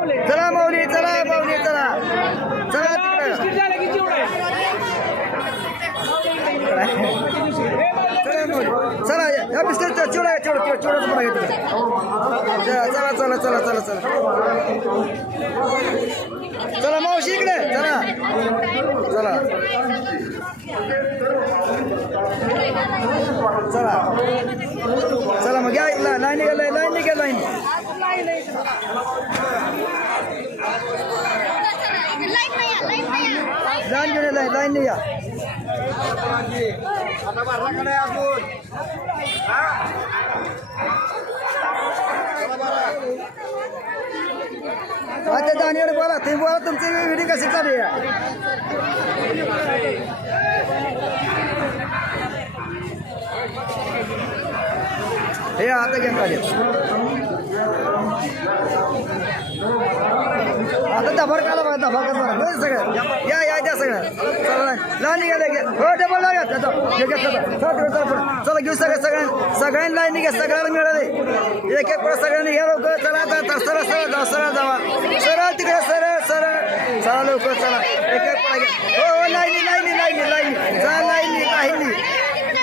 चला माऊली चला माऊली चला. चला तिकडं. चला चला या- या बिस्किट चिवडा चिवडा चिवडा चिवडाच मला घेतो. चला चला चला चला चला चला. मावशी इकडे चला. चला. चला. चला मग या लाईन घ्या लाईन घ्या लाईन. लाईन घेऊन या, लाईन लाईन या आता दानिवर बोला तुम्ही बोला तुमची व्हिडिओ कशी चालू आहे हे आता गेम आले धफडकाला दफार काला बघा. दफार सगळं. या या द्या सगळं. चला हो, लाईन घ्या हो डबल लागा चला चला घेऊ सगळं सगळ्या सगळ्यांनी लाईन घ्या सगळ्याला मिळाले. एक एक पुढे सगळ्यांनी घ्या लवकर. चला आता सरळ सरळ जावा सरळ जावा. सरळ तिकडे सरळ सरळ. चला लवकर चला. एक एक पुढे घ्या. हो हो लाईनी लाईनी लाईनी लाईनी चला लाईनी लाईनी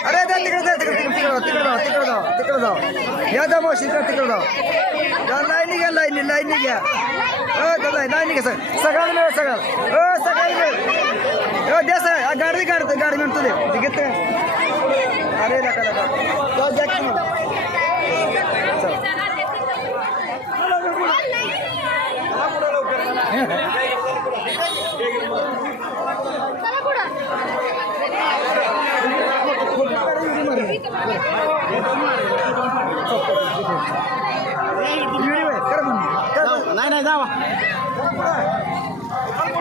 अरे द्या तिकडे द्या तिकडे तिकडे तिकडे जाऊ तिकडे जाऊ तिकडे जाऊ या जा मग तिकडे जाऊ घ्या लाईनी लाईनी घ्या. हो लाईनी घ्या सर सगळ्याला मिळेल सगळं. ओ सगळ्याला मिळेल. द्या सर गाडी काढतो गाडी म्हणतो दे घेत अरे नका नका. द्या की चला. लवकर म्हणून. नाही नाही जावा.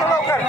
लवकर.